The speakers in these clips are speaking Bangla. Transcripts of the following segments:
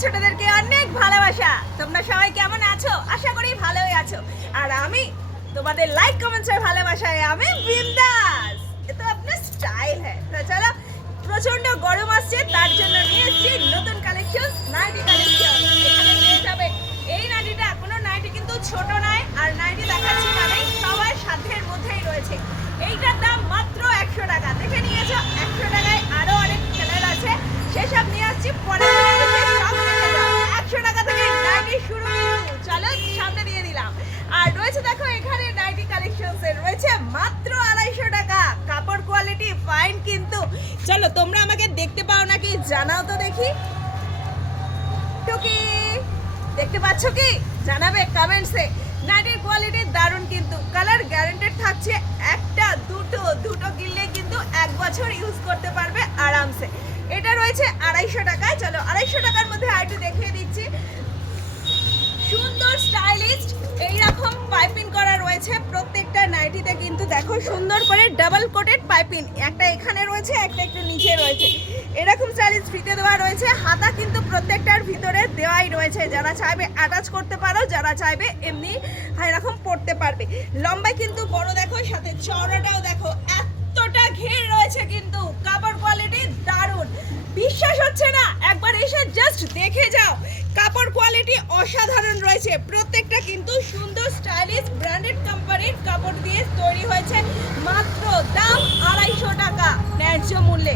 ছোটদেরকে অনেক ভালোবাসা। তোমরা সবাই কেমন আছো? আশা করি ভালোই আছো। আর আমি তোমাদের লাইক কমেন্টসের ভালোবাসায় আমি বিন্দাস। এটা আপনার স্টাইল হ্যাঁ। তো চলো, প্রচন্ড গরম আসছে, তার জন্য নিয়ে এসেছি নতুন কালেকশন, নাইটি কালেকশন। এখানে পেয়ে যাবে এই নাইটিটা। কোনো নাইটি কিন্তু ছোট নয়, আর নাইটি দেখাচ্ছি মানে সবার সাধ্যের মধ্যেই রয়েছে। এইটার দাম মাত্র 100 টাকা। দেখে নিয়েছো 100 টাকায় আরো অনেক কালার আছে, সেসব নিয়ে আসছি পরে। সব দেখে যাও। 100 টাকা থেকে নাইটি শুরু। চলো সামনে দিয়ে দিলাম। আর রয়েছে দেখো এখানে নাইটি কালেকশনস রয়েছে মাত্র 250 টাকা। কাপড় কোয়ালিটি ফাইন কিন্তু। চলো তোমরা আমাকে দেখতে পাও নাকি জানাও তো দেখি। টুকি দেখতে পাচ্ছ কি? জানাবে কমেন্টসে। নাইটির কোয়ালিটি দারুণ কিন্তু। কালার গ্যারান্টেড থাকছে। একটা দুটো কিনলে কিন্তু 1 বছর ইউজ করতে পারবে আরামসে। এটা রয়েছে 250 টাকায়। চলো 250 টাকার মধ্যে আরেকটু দেখিয়ে দিচ্ছি। সুন্দর স্টাইলিশ এইরকম পাইপিং করা রয়েছে প্রত্যেকটা নাইটিতে কিন্তু। দেখো সুন্দর করে ডাবল কোটেড পাইপিং, একটা এখানে রয়েছে, একটা একটু নিচে রয়েছে। এরকম স্টাইলিশ ফিতে দেওয়া রয়েছে। হাতা কিন্তু প্রত্যেকটার ভিতরে দেওয়াই রয়েছে। যারা চাইবে অ্যাটাচ করতে পারো, যারা চাইবে এমনি এরকম পড়তে পারবে। লম্বায় কিন্তু বড় দেখো, সাথে চওড়াটাও দেখো। এতটা ঘের রয়েছে কিন্তু। কাপড় কোয়ালিটি দারুণ। বিশ্বাস হচ্ছে না? একবার এসে জাস্ট দেখে যাও। কাপড় কোয়ালিটি অসাধারণ রয়েছে। প্রত্যেকটা কিন্তু সুন্দর স্টাইলিশ ব্র্যান্ডেড কোম্পানির কাপড় দিয়ে তৈরি হয়েছে। মাত্র দাম 250 টাকা ন্যায্য মূল্যে।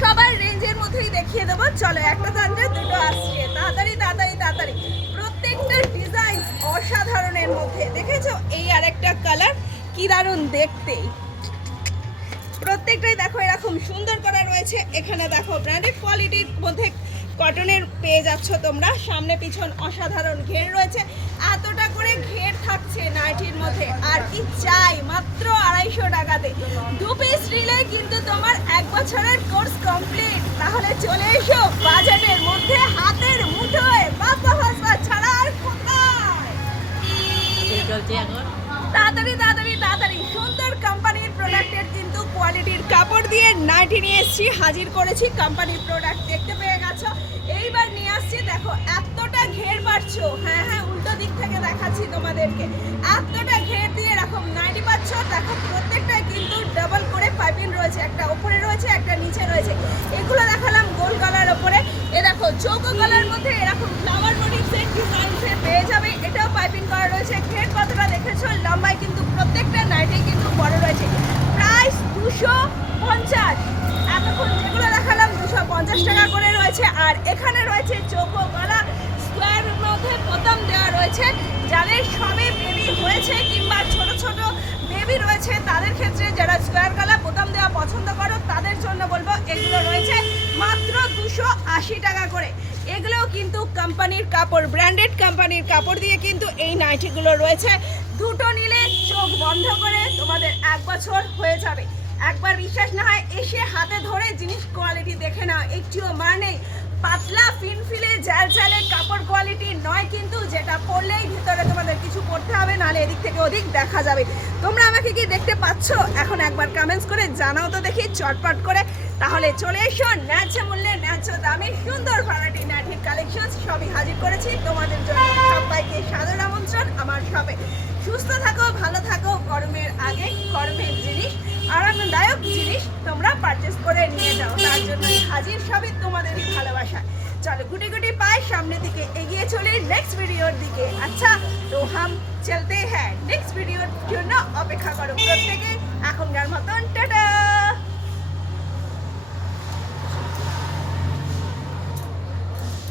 সবার রেঞ্জের মধ্যেই দেখিয়ে দেবো। চলো একটা টানলে দুটো আসছে। তাড়াতাড়ি। প্রত্যেকটা ডিজাইন অসাধারণের মধ্যে। দেখেছো এই আরেকটা কালার কি দারুণ দেখতে। প্রত্যেকটাই দেখো এরকম সুন্দর করা রয়েছে। এখানে দেখো ব্র্যান্ডেড কোয়ালিটির মধ্যে কটনের পেয়ে যাচ্ছ তোমরা। সামনে পিছন অসাধারণ ঘের রয়েছে। এতটা করে ঘের থাকছে নাইটির মধ্যে। আর কি চাই? মাত্র 250 টাকাতে 2 পিস নিলে কিন্তু তোমার 1 বছরের কোর্স কমপ্লিট। তাহলে চলে এসো বাজেটের মধ্যে, হাতের মুঠোয়। বাবা ছাড়া আর কোথায়? তাড়াতাড়ি সুন্দর কোম্পানির প্রোডাক্টের কিন্তু কোয়ালিটির কাপড় দিয়ে নাইটি নিয়ে এসেছি, হাজির করেছি। কোম্পানির প্রোডাক্ট দেখতে পেয়ে গেছো। এইবার নিয়ে আসছি দেখো এতটা ঘের পাচ্ছ। হ্যাঁ উল্টো দিক থেকে দেখাচ্ছি তোমাদেরকে। এতটা ঘের দিয়ে এরকম নাইটি পাচ্ছ। দেখো প্রত্যেকটা কিন্তু ডাবল করে পাইপিং রয়েছে। একটা উপরে রয়েছে, একটা নিচে রয়েছে। এগুলো দেখালাম গোল গলার ওপরে। এ দেখো চৌকো গলার মধ্যে এরকম ফ্লাওয়ার মোটিভসের ডিজাইনসে পেয়ে যাবে। এটাও পাইপিং করা রয়েছে। ঘের কতটা দেখেছো? লম্বায় কিন্তু প্রত্যেকটা নাইটি কিন্তু বড় রয়েছে। প্রাইস 250। এতক্ষণ যেগুলো দেখালাম 250 টাকা করে রয়েছে। আর এখানে রয়েছে চৌকো গলা, স্কোয়ারের মধ্যে বোতাম দেওয়া রয়েছে। যাদের সবে বেবি হয়েছে কিংবা ছোট বেবি রয়েছে, তাদের ক্ষেত্রে যারা স্কোয়ার গলা বোতাম দেওয়া পছন্দ করো, তাদের জন্য বলবো এগুলো রয়েছে মাত্র 280 টাকা করে। এগুলোও কিন্তু কোম্পানির কাপড়, ব্র্যান্ডেড কোম্পানির কাপড় দিয়ে কিন্তু এই নাইটিগুলো রয়েছে। দুটো নিলে চোখ বন্ধ করে তোমাদের 1 বছর হয়ে যাবে। একবার বিশ্বাস না হয় এসে হাতে ধরে জিনিস কোয়ালিটি দেখে নাও। একটুও মার নেই। পাতলা ফিনফিলে ঝালঝালে কাপড় কোয়ালিটি নয় কিন্তু, যেটা পরলেই ভিতরে তোমাদের কিছু পড়তে হবে, নাহলে এদিক থেকে ওদিক দেখা যাবে। তোমরা আমাকে কি দেখতে পাচ্ছ? এখন একবার কমেন্টস করে জানাও তো দেখি চটপট করে। তাহলে চলে এসো ন্যায্য মূল্যে ন্যায্য দামে সুন্দর ভ্যারাইটি নাইটির কালেকশন সবই হাজির করেছি তোমাদের জন্য। সবাইকে সাদর আমন্ত্রণ আমার শপে। সুস্থ থাকো, ভালো থাকো। গরমের আগে গরমের জিনিস, আরামদায়ক জিনিস তোমরা পারচেস করে নিয়ে যাও। তার জন্যই হাজির সবই তোমাদেরই ভালোবাসা। চলো গুটি পায়ে সামনের দিকে এগিয়ে চলে নেক্সট ভিডিওর দিকে। আচ্ছা তো হাম চলতে হ্যাঁ। নেক্সট ভিডিওর জন্য অপেক্ষা করো প্রত্যেকে। এখনকার মতন টাটা।